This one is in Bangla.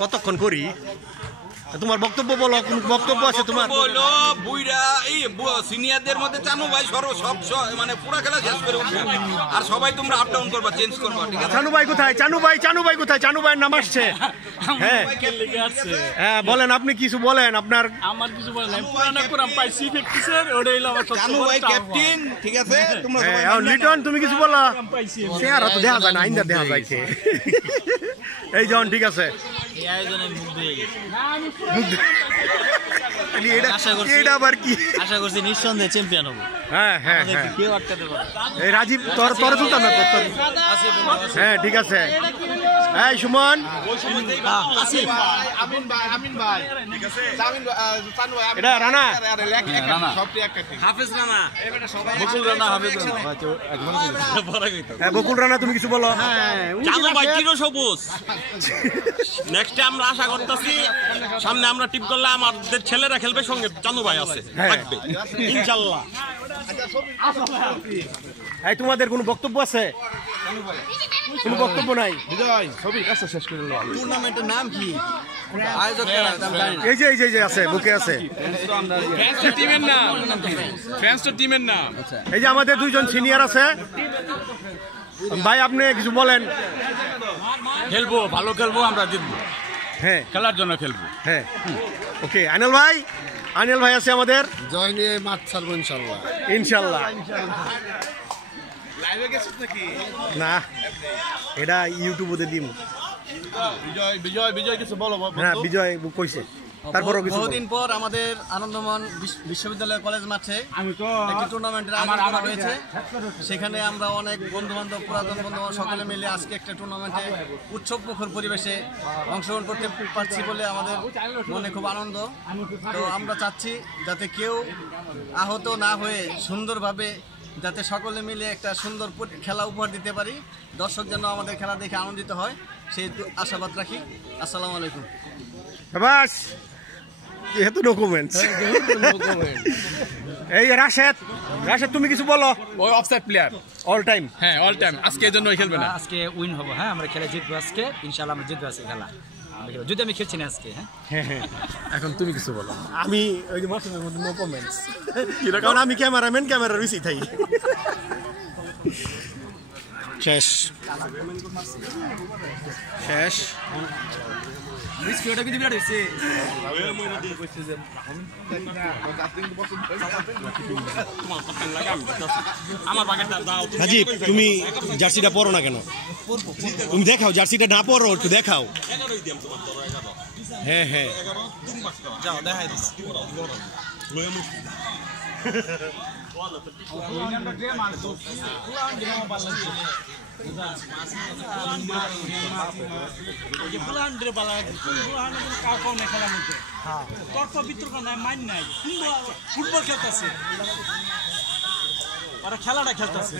কতক্ষণ করি তোমার বক্তব্য বলো কোন বক্তব্য আছে তোমার বলো বুইরা এই সিনিয়রদের মধ্যে চানু ভাই সব মানে পুরো খেলা শেষ করে উঠবে আর সবাই তোমরা আপ ডাউন করবা চেঞ্জ করবা ঠিক আছে চানু ভাই কোথায় চানু ভাই কোথায় চানু ভাইয়ের নাম আসছে হ্যাঁ হ্যাঁ বলেন আপনি কিছু বলেন আপনার আমার কিছু বলেন নাই পুরানা কোরাম পাইছি প্র্যাকটিসের ওটাই হলো আমার চানু ভাই ক্যাপ্টেন ঠিক আছে তোমরা সবাই হ্যাঁ লিটন তুমি কিছু বলো সে আর তো দেখা যায় না আইন্দা দেখা যাইছে এই জন ঠিক আছে এই আয়োজনে মুগ্ধ হয়ে গেছি এটা আবার কি আশা করছি নিঃসন্দেহে চ্যাম্পিয়ন হবো হ্যাঁ হ্যাঁ হ্যাঁ কেউ আটকাতে পারে এই রাজীব তোর তুলতাম না হ্যাঁ ঠিক আছে এই সুমন এটা রানা বকুল রানা তুমি কিছু বলো নেক্সট আমরা আশা করতেছি সামনে আমরা টিপ করলে আমাদের ছেলেরা খেলবে সঙ্গে চানু ভাই আছে থাকবে ইনশাআল্লাহ এই তোমাদের কোনো বক্তব্য আছে কোনো বক্তব্য নাই বিজয় ছবি কাছে শেষ করে দাও টুর্নামেন্টের নাম কি আয়োজক এই যে আছে বুকে আছে টিমের নাম এই যে আমাদের দুইজন সিনিয়র আছে ভাই আপনি কিছু বলেন খেলবো ভালো খেলবো আমরা জিতবো হ্যাঁ খেলার জন্য খেলবো হ্যাঁ ওকে আনিল ভাই আছে আমাদের জয় নিয়ে মাঠ ছাড়বো ইনশাল্লাহ ইনশাল্লাহ না এটা ইউটিউবে দিম বিজয় কিছু বলো হ্যাঁ বিজয় কইছে তারপরও কিছু বহুদিন পর আমাদের আনন্দমন বিশ্ববিদ্যালয় কলেজ মাঠে একটি টুর্নামেন্টের আয়োজন করা হয়েছে সেখানে আমরা অনেক বন্ধু-বান্ধব পুরাতন বন্ধু সকলে মিলে আজকে একটা টুর্নামেন্টে উৎসবমুখর পরিবেশে অংশগ্রহণ করতে পারছি বলে আমাদের মনে খুব আনন্দ তো আমরা চাচ্ছি যাতে কেউ আহত না হয়ে সুন্দরভাবে যাতে সকলে মিলে একটা সুন্দর খেলা উপহার দিতে পারি দর্শক যেন আমাদের খেলা দেখে আনন্দিত হয় সেই আশাবাদ রাখি আসসালামু আলাইকুম বাস এত ডকুমেন্টস এই রাশেদ তুমি কিছু বলো ওই অফসাইড প্লেয়ার অল টাইম হ্যাঁ অল টাইম আজকে এই জন্যই খেলবে না আজকে উইন হবো হ্যাঁ আমরা খেলা জিতবো আজকে ইনশাআল্লাহ আমরা জিতবো আজকে খেলা যদি আমি খেলছি না আজকে হ্যাঁ এখন তুমি কিছু বলো আমি ওই যে বসনের মধ্যে নো কমেন্টস কারণ আমি ক্যামেরাম্যান ক্যামেরার বেশি থাই শেষ রাজীব তুমি জার্সিটা পরো না কেন তুমি দেখাও জার্সিটা না পরো একটু দেখাও হ্যাঁ হ্যাঁ যাও দেখাই দিস ফুটবল খেলতেছে ওরা খেলাটা খেলতেছে